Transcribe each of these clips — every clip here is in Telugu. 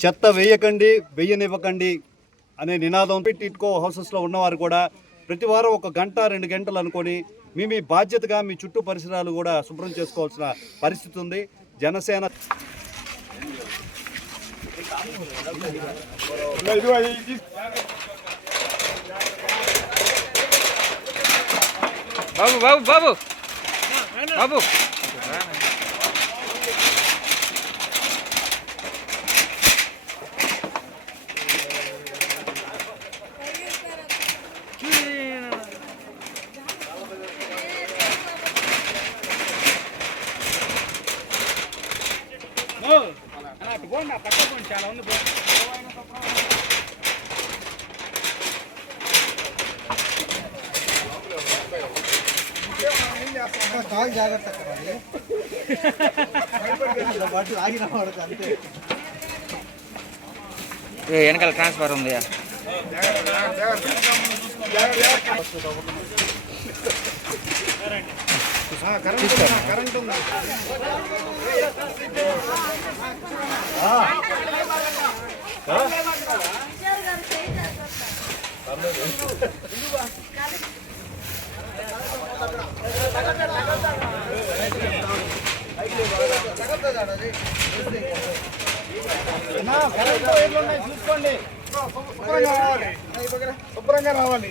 చెత్త వేయకండి వెయ్యనివ్వకండి అనే నినాదం టిట్కో హౌసెస్లో ఉన్నవారు కూడా ప్రతి వారం ఒక గంట రెండు గంటలు అనుకొని మీ మీ బాధ్యతగా మీ చుట్టూ పరిసరాలు కూడా శుభ్రం చేసుకోవాల్సిన పరిస్థితి ఉంది. జనసేన బాబు బాబు బాబు. బాబు. కాల్ జాగ్రత్త కదండి బట్టి ఆగిన వాడక అంతే ఏ, వెనకాల ట్రాన్స్ఫర్ ఉంది కరెంట్ ఉందా చూసుకోండి. శుభ్రంగా రావాలి. శుభ్రంగా రావాలి.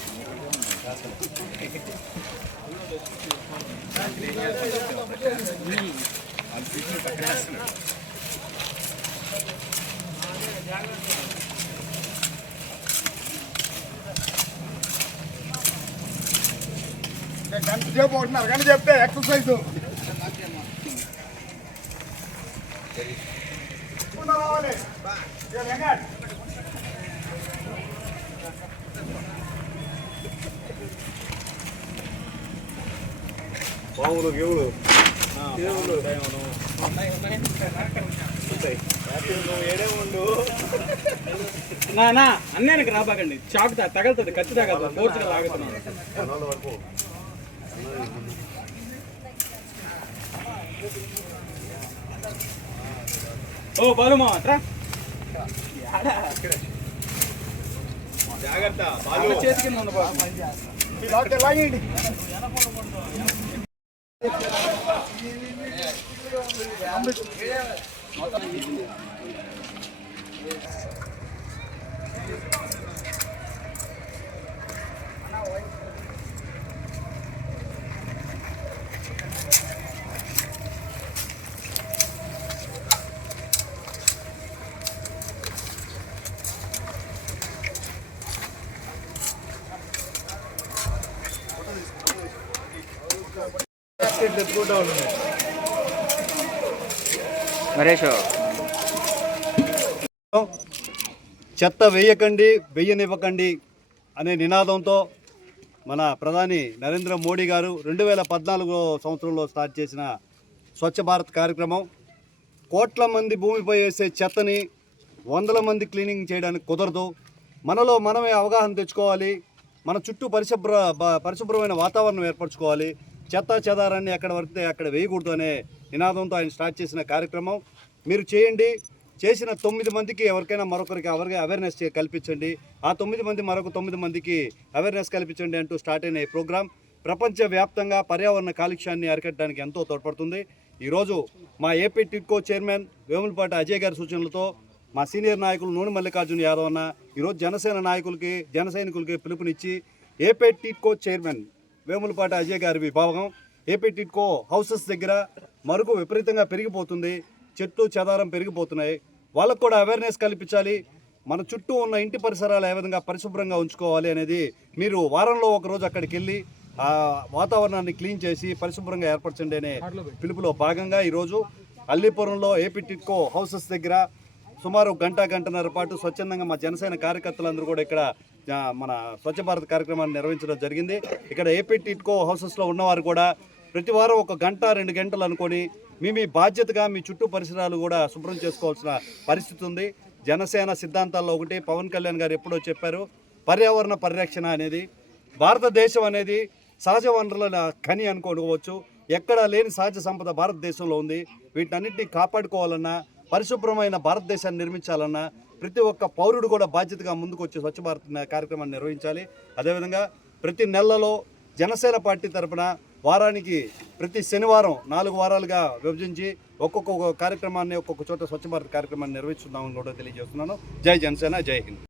గంట సేపు ఉంటున్నారు గంట చెప్తే ఎక్సర్సైజ్ రావాలి ఏ వెంకట్ పాములు గేవులు. నానా అన్నయ్యకి రాబాకండి చాకు తా- తగలుతుంది కత్తి తగలుతుంది ఫోర్స్గా లాగుతున్నాను ఓ బాలుమా అట్రా జాగ్రత్త వాళ్ళ చేతి కింద ఉంది 你你你，这个是两百多块钱了，我告诉你。లాగే లాగేయండి నరేష్. చెత్త వేయకండి వెయ్యనివ్వకండి అనే నినాదంతో మన ప్రధాని నరేంద్ర మోడీ గారు రెండు వేల పద్నాలుగో సంవత్సరంలో స్టార్ట్ చేసిన స్వచ్ఛ భారత్ కార్యక్రమం కోట్ల మంది భూమిపై వేసే చెత్తని వందల మంది క్లీనింగ్ చేయడానికి కుదరదు. మనలో మనమే అవగాహన తెచ్చుకోవాలి. మన చుట్టూ పరిశుభ్ర పరిశుభ్రమైన వాతావరణం ఏర్పరచుకోవాలి. చెత్త చెదారాన్ని ఎక్కడ వరితే అక్కడ వేయకూడదు అనే నినాదంతో ఆయన స్టార్ట్ చేసిన కార్యక్రమం. మీరు చేయండి. చేసిన తొమ్మిది మందికి ఎవరికైనా మరొకరికి ఎవరికి అవేర్నెస్ చే- కల్పించండి. ఆ తొమ్మిది మంది మరొక తొమ్మిది మందికి అవేర్నెస్ కల్పించండి అంటూ స్టార్ట్ అయిన ఈ ప్రోగ్రాం. ప్రపంచవ్యాప్తంగా పర్యావరణ కాలుష్యాన్ని అరికట్టడానికి ఎంతో తోడ్పడుతుంది. ఈరోజు మా ఏపీ టిట్కో చైర్మన్ వేములపాటి అజయ్ గారి సూచనలతో మా సీనియర్ నాయకులు నూనె మల్లికార్జున యాదవ్ అన్న ఈరోజు జనసేన నాయకులకి జనసైనికులకి పిలుపునిచ్చి ఏపీ టిట్కో చైర్మన్ వేములపాటి అజయ్ గారి విభాగం. ఏపీ టిట్కో హౌసెస్ దగ్గర మరుగు విపరీతంగా పెరిగిపోతుంది. చెట్టు చెదారం పెరిగిపోతున్నాయి. వాళ్ళకు కూడా అవేర్నెస్ కల్పించాలి. మన చుట్టూ ఉన్న ఇంటి పరిసరాలు ఏ విధంగా పరిశుభ్రంగా ఉంచుకోవాలి అనేది మీరు వారంలో ఒకరోజు అక్కడికి వెళ్ళి ఆ వాతావరణాన్ని క్లీన్ చేసి పరిశుభ్రంగా ఏర్పరచండి అనే పిలుపులో భాగంగా ఈరోజు అల్లీపురంలో ఏపీ టిట్కో హౌసెస్ దగ్గర సుమారు గంట గంటన్నర పాటు స్వచ్ఛందంగా మా జనసేన కార్యకర్తలందరూ కూడా ఇక్కడ మన స్వచ్ఛ భారత్ కార్యక్రమాన్ని నిర్వహించడం జరిగింది. ఇక్కడ ఏపీ టిట్కో హౌసెస్లో ఉన్నవారు కూడా ప్రతి వారం ఒక గంట రెండు గంటలు అనుకొని మీ మీ బాధ్యతగా మీ చుట్టూ పరిసరాలు కూడా శుభ్రం చేసుకోవాల్సిన పరిస్థితి ఉంది. జనసేన సిద్ధాంతాల్లో ఒకటి పవన్ కళ్యాణ్ గారు ఎప్పుడో చెప్పారు పర్యావరణ పరిరక్షణ అనేది భారతదేశం అనేది సహజ వనరుల ఖని అనుకోవచ్చు ఎక్కడా లేని సహజ సంపద భారతదేశంలో ఉంది. వీటన్నిటిని కాపాడుకోవాలన్నా పరిశుభ్రమైన భారతదేశాన్ని నిర్మించాలన్నా ప్రతి ఒక్క పౌరుడు కూడా బాధ్యతగా ముందుకు వచ్చి స్వచ్ఛ భారత్ కార్యక్రమాన్ని నిర్వహించాలి. అదేవిధంగా ప్రతి నెలలో జనసేన పార్టీ తరపున వారానికి ప్రతి శనివారం నాలుగు వారాలుగా విభజించి ఒక్కొక్క కార్యక్రమాన్ని ఒక్కొక్క చోట స్వచ్ఛ భారత్ కార్యక్రమాన్ని నిర్వహిస్తున్నామని కూడా తెలియజేస్తున్నాను. జై జనసేన జై హింద్.